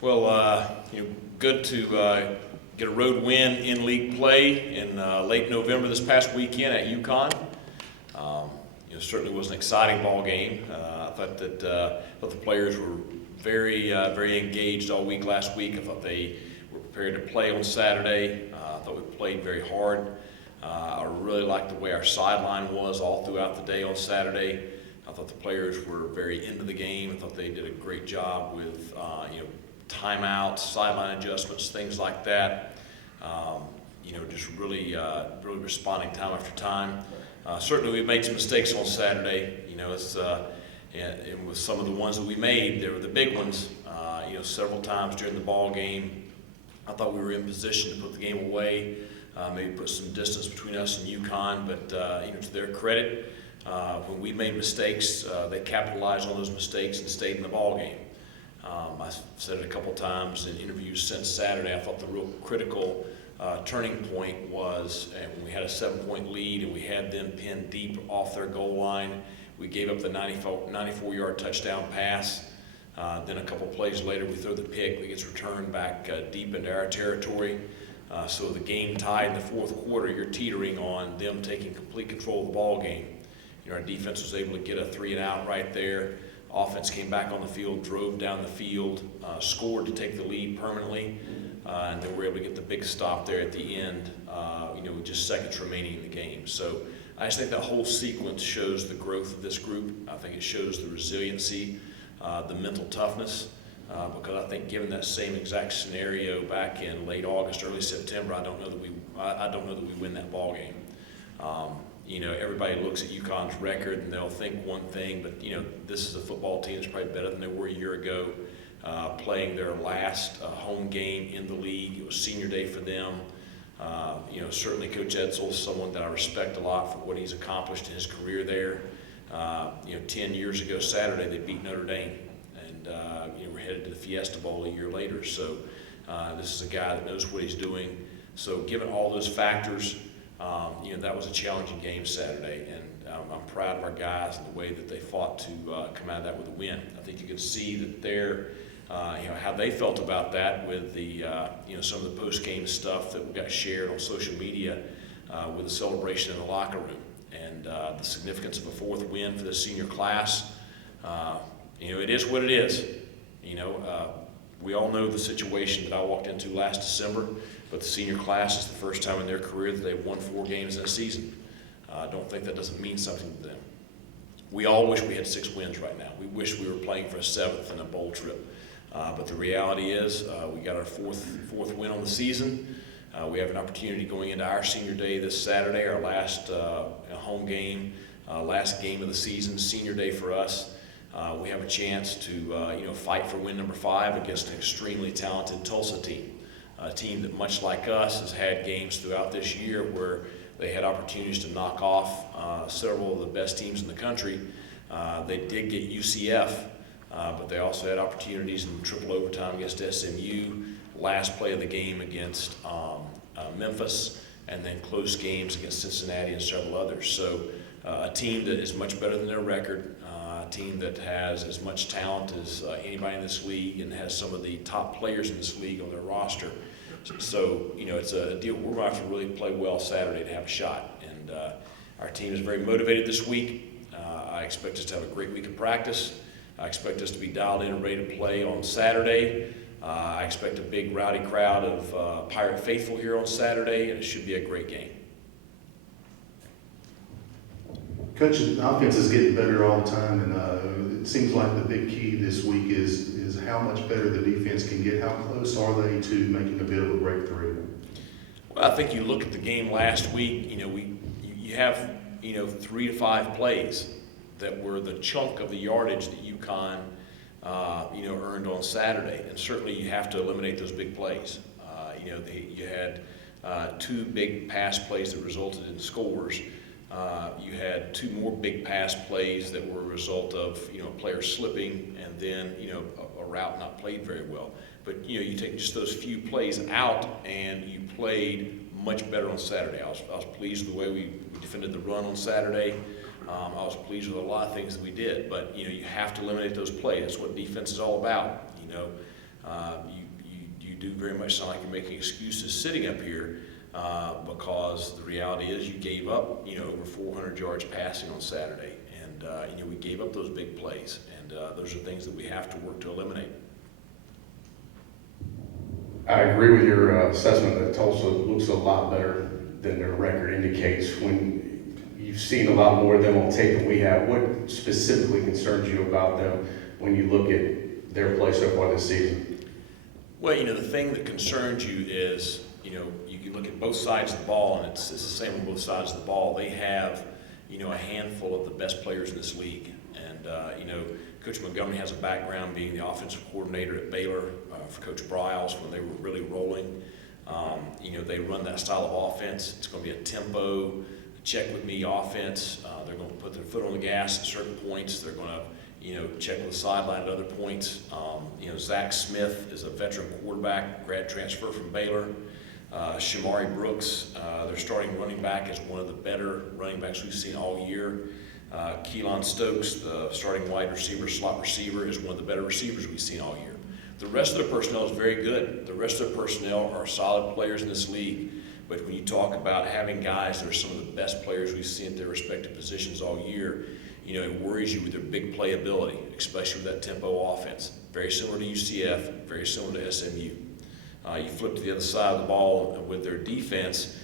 Well, good to get a road win in league play in late November this past weekend at UConn. Certainly was an exciting ball game. I thought the players were very engaged all week last week. I thought they were prepared to play on Saturday. I thought we played very hard. I really liked the way our sideline was all throughout the day on Saturday. I thought the players were very into the game. I thought they did a great job with timeouts, sideline adjustments, things like that. Just really responding time after time. Certainly we made some mistakes on Saturday. And with some of the ones that we made, they were the big ones. Several times during the ball game, I thought we were in position to put the game away, maybe put some distance between us and UConn. But to their credit, when we made mistakes, they capitalized on those mistakes and stayed in the ball game. I said it a couple times in interviews since Saturday. I thought the real critical turning point was when we had a 7-point lead and we had them pinned deep off their goal line. We gave up the 94-yard touchdown pass. Then a couple plays later, we throw the pick that gets returned back deep into our territory. So the game tied in the fourth quarter, you're teetering on them taking complete control of the ball game. Our defense was able to get a 3-and-out right there. Offense came back on the field, drove down the field, scored to take the lead permanently, and then we were able to get the big stop there at the end, with just seconds remaining in the game. So I just think that whole sequence shows the growth of this group. I think it shows the resiliency, the mental toughness, because I think given that same exact scenario back in late August, early September, I don't know that we win that ball game. Everybody looks at UConn's record and they'll think one thing, but this is a football team that's probably better than they were a year ago, playing their last home game in the league. It was senior day for them. Certainly Coach Edsall is someone that I respect a lot for what he's accomplished in his career there. 10 years ago Saturday they beat Notre Dame, and we're headed to the Fiesta Bowl a year later. So this is a guy that knows what he's doing. So given all those factors, that was a challenging game Saturday, and I'm proud of our guys and the way that they fought to come out of that with a win. I think you can see that they're, how they felt about that with the, some of the post-game stuff that got shared on social media with the celebration in the locker room, and the significance of a fourth win for the senior class. It is what it is. We all know the situation that I walked into last December, but the senior class is the first time in their career that they've won 4 games in a season. I don't think that doesn't mean something to them. We all wish we had 6 wins right now. We wish we were playing for a 7th and a bowl trip. But the reality is we got our fourth win on the season. We have an opportunity going into our senior day this Saturday, our last home game, last game of the season, senior day for us. We have a chance to fight for win number 5 against an extremely talented Tulsa team, a team that, much like us, has had games throughout this year where they had opportunities to knock off several of the best teams in the country. They did get UCF, but they also had opportunities in triple overtime against SMU, last play of the game against Memphis, and then close games against Cincinnati and several others. So a team that is much better than their record, a team that has as much talent as anybody in this league and has some of the top players in this league on their roster. So, it's a deal. We're going to have to really play well Saturday to have a shot. And our team is very motivated this week. I expect us to have a great week of practice. I expect us to be dialed in and ready to play on Saturday. I expect a big rowdy crowd of Pirate faithful here on Saturday, and it should be a great game. Coach, the offense is getting better all the time, and it seems like the big key this week is how much better the defense can get. How close are they to making a bit of a breakthrough? Well, I think you look at the game last week. You have 3 to 5 plays that were the chunk of the yardage that UConn earned on Saturday, and certainly you have to eliminate those big plays. You had 2 big pass plays that resulted in scores. You had 2 more big pass plays that were a result of players slipping, and then a route not played very well. But you take just those few plays out, and you played much better on Saturday. I was pleased with the way we defended the run on Saturday. I was pleased with a lot of things that we did, but you have to eliminate those plays. That's what defense is all about. you do very much sound like you're making excuses sitting up here, because the reality is you gave up, over 400 yards passing on Saturday. And, we gave up those big plays. And those are things that we have to work to eliminate. I agree with your assessment that Tulsa looks a lot better than their record indicates. When you've seen a lot more of them on tape than we have, what specifically concerns you about them when you look at their play so far this season? Well, the thing that concerns you is, you can look at both sides of the ball, and it's the same on both sides of the ball. They have, a handful of the best players in this league. And, Coach Montgomery has a background being the offensive coordinator at Baylor for Coach Bryles when they were really rolling. They run that style of offense. It's going to be a tempo, check with me offense. They're going to put their foot on the gas at certain points. They're going to, check with the sideline at other points. Zach Smith is a veteran quarterback, grad transfer from Baylor. Shamari Brooks, their starting running back, is one of the better running backs we've seen all year. Keelan Stokes, the starting wide receiver, slot receiver, is one of the better receivers we've seen all year. The rest of the personnel is very good. The rest of the personnel are solid players in this league. But when you talk about having guys that are some of the best players we've seen at their respective positions all year, it worries you with their big playability, especially with that tempo offense. Very similar to UCF, very similar to SMU. You flip to the other side of the ball with their defense,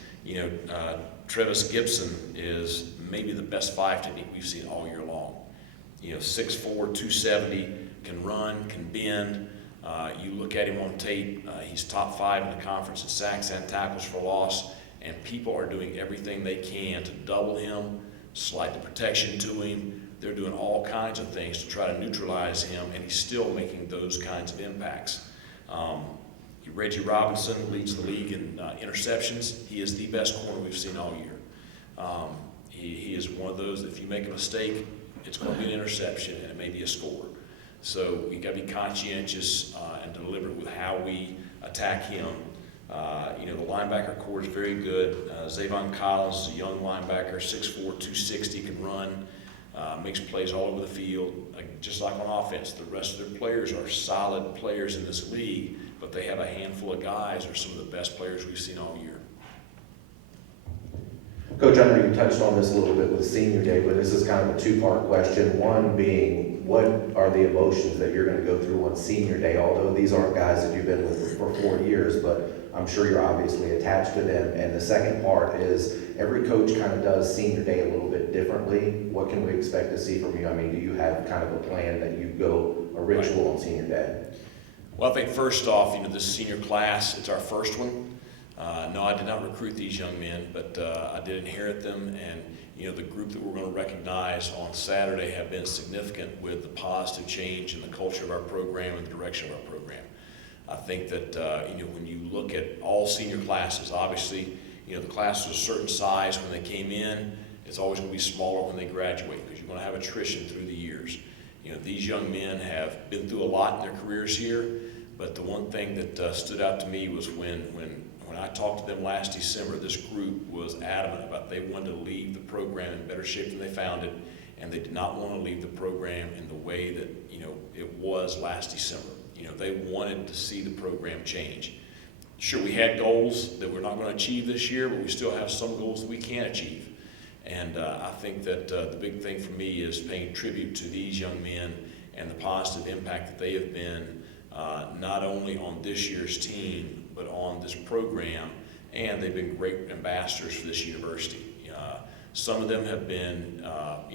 Trevis Gibson is maybe the best 5 technique we've seen all year long. 6'4", 270, can run, can bend. You look at him on tape, he's top 5 in the conference in sacks and tackles for loss, and people are doing everything they can to double him, slide the protection to him. They're doing all kinds of things to try to neutralize him, and he's still making those kinds of impacts. Reggie Robinson leads the league in interceptions. He is the best corner we've seen all year. He is one of those that if you make a mistake, it's going to be an interception and it may be a score. So you got to be conscientious and deliberate with how we attack him. The linebacker core is very good. Zavon Collins is a young linebacker, 6'4", 260, can run, makes plays all over the field. Just like on offense, the rest of their players are solid players in this league, but they have a handful of guys that are some of the best players we've seen all year. Coach, I know you touched on this a little bit with Senior Day, but this is kind of a two-part question. One being, what are the emotions that you're going to go through on Senior Day? Although these aren't guys that you've been with for 4 years, but I'm sure you're obviously attached to them. And the second part is, every coach kind of does Senior Day a little bit differently. What can we expect to see from you? I mean, do you have kind of a plan that you go a ritual on Senior Day? Well, I think first off, this senior class, it's our first one. No, I did not recruit these young men, but I did inherit them, and the group that we're going to recognize on Saturday have been significant with the positive change in the culture of our program and the direction of our program. I think that when you look at all senior classes, obviously, the class was a certain size when they came in. It's always going to be smaller when they graduate because you're going to have attrition through the years. These young men have been through a lot in their careers here, but the one thing that stood out to me was when I talked to them last December, this group was adamant about they wanted to leave the program in better shape than they found it, and they did not want to leave the program in the way that it was last December. They wanted to see the program change. Sure, we had goals that we're not going to achieve this year, but we still have some goals that we can achieve. And I think that the big thing for me is paying tribute to these young men and the positive impact that they have been not only on this year's team, but on this program, and they've been great ambassadors for this university. Some of them have been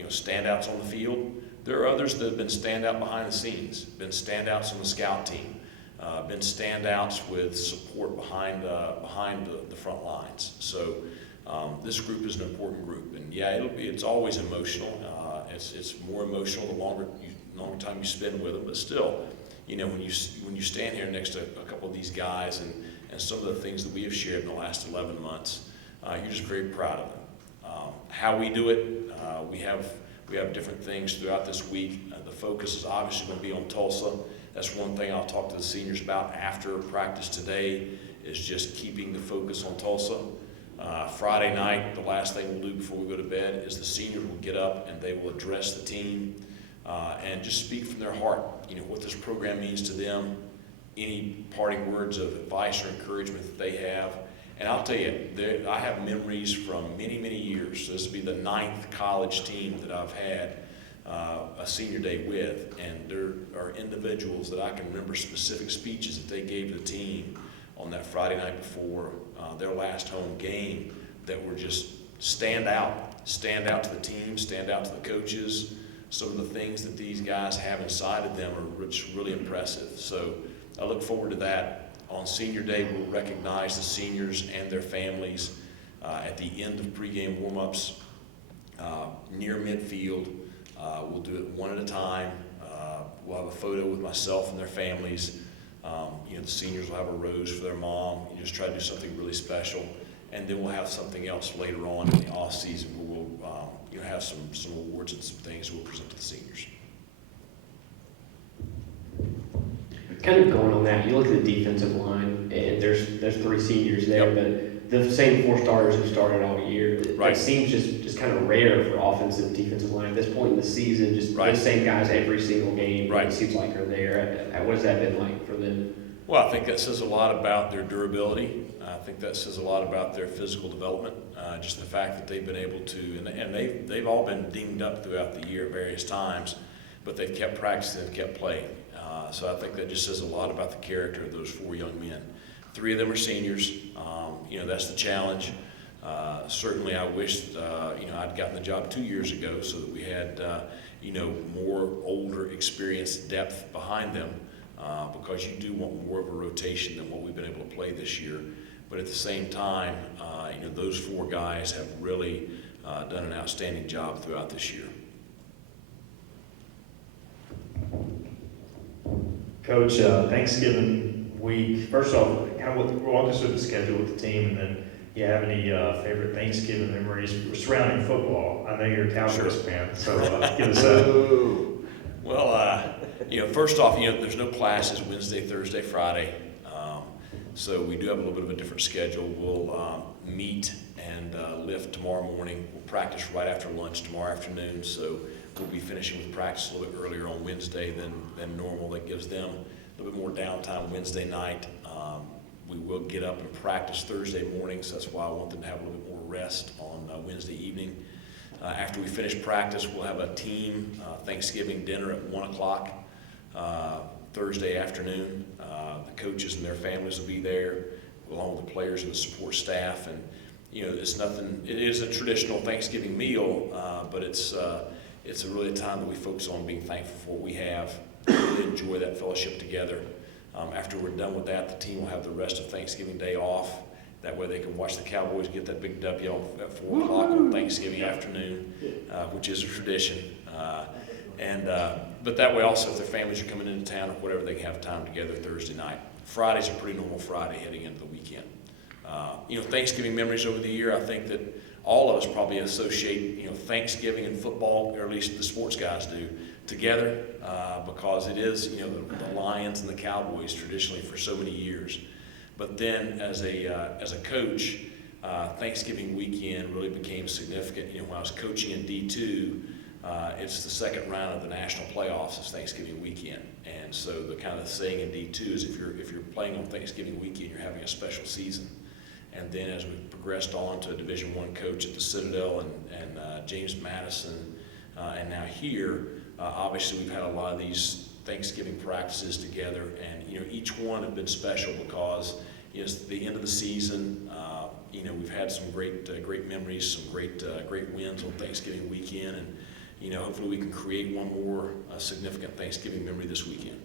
standouts on the field. There are others that have been standout behind the scenes, been standouts on the scout team, been standouts with support behind the front lines. So this group is an important group, and yeah, it's always emotional. It's more emotional the longer time you spend with them, but still, when you stand here next to a couple of these guys and some of the things that we have shared in the last 11 months, you're just very proud of them. How we do it, we have different things throughout this week. The focus is obviously going to be on Tulsa. That's one thing I'll talk to the seniors about after practice today, is just keeping the focus on Tulsa. Friday night, the last thing we'll do before we go to bed is the seniors will get up and they will address the team and just speak from their heart, what this program means to them any parting words of advice or encouragement that they have. And I'll tell you, I have memories from many, many years. So this will be the 9th college team that I've had a senior day with. And there are individuals that I can remember specific speeches that they gave the team on that Friday night before their last home game that were just stand out to the team, stand out to the coaches. Some of the things that these guys have inside of them are just really impressive. So I look forward to that. On senior day, we'll recognize the seniors and their families at the end of pregame warm-ups near midfield. We'll do it one at a time. We'll have a photo with myself and their families. The seniors will have a rose for their mom. You just try to do something really special. And then we'll have something else later on in the off season where we'll have some awards and some things we'll present to the seniors. Kind of going on that, you look at the defensive line, and there's 3 seniors there, but the same 4 starters who started all year. Right. It seems just kind of rare for offensive and defensive line at this point in the season. Just Right. the same guys every single game. Right. It seems like are there. What has that been like for them? Well, I think that says a lot about their durability. I think that says a lot about their physical development. Just the fact that they've been able to, and they've all been dinged up throughout the year at various times, but they've kept practicing and kept playing. So I think that just says a lot about the character of those 4 young men. 3 of them are seniors. That's the challenge. Certainly, I wished I'd gotten the job 2 years ago so that we had more older, experienced depth behind them. Because you do want more of a rotation than what we've been able to play this year. But at the same time, those 4 guys have really done an outstanding job throughout this year. Coach, Thanksgiving week, first off, kind of walk us through the schedule with the team, and then you have any favorite Thanksgiving memories surrounding football? I know you're a Cowboys fan, so give us a... Well, first off, there's no classes Wednesday, Thursday, Friday. So we do have a little bit of a different schedule. We'll meet and lift tomorrow morning. We'll practice right after lunch tomorrow afternoon. So we'll be finishing with practice a little bit earlier on Wednesday than normal. That gives them a little bit more downtime Wednesday night. We will get up and practice Thursday morning, so that's why I want them to have a little bit more rest on Wednesday evening. After we finish practice, we'll have a team Thanksgiving dinner at 1 o'clock Thursday afternoon. The coaches and their families will be there, along with the players and the support staff. And it's nothing. It is a traditional Thanksgiving meal, but it's really a time that we focus on being thankful for what we have. Really enjoy that fellowship together. After we're done with that, the team will have the rest of Thanksgiving Day off. That way they can watch the Cowboys get that big W at 4 o'clock on Thanksgiving afternoon, which is a tradition. But that way also, if their families are coming into town or whatever, they can have time together Thursday night. Friday's a pretty normal Friday heading into the weekend. Thanksgiving memories over the year, I think that all of us probably associate, Thanksgiving and football, or at least the sports guys do, together because it is, the Lions and the Cowboys traditionally for so many years. But then as a coach, Thanksgiving weekend really became significant. When I was coaching in D2, it's the second round of the national playoffs is Thanksgiving weekend. And so the kind of saying in D2 is if you're playing on Thanksgiving weekend, you're having a special season. And then as we progressed on to a Division I coach at the Citadel and James Madison, and now here, obviously we've had a lot of these Thanksgiving practices together, and each one have been special because it's the end of the season. We've had some great memories, some great wins on Thanksgiving weekend, and hopefully we can create one more significant Thanksgiving memory this weekend.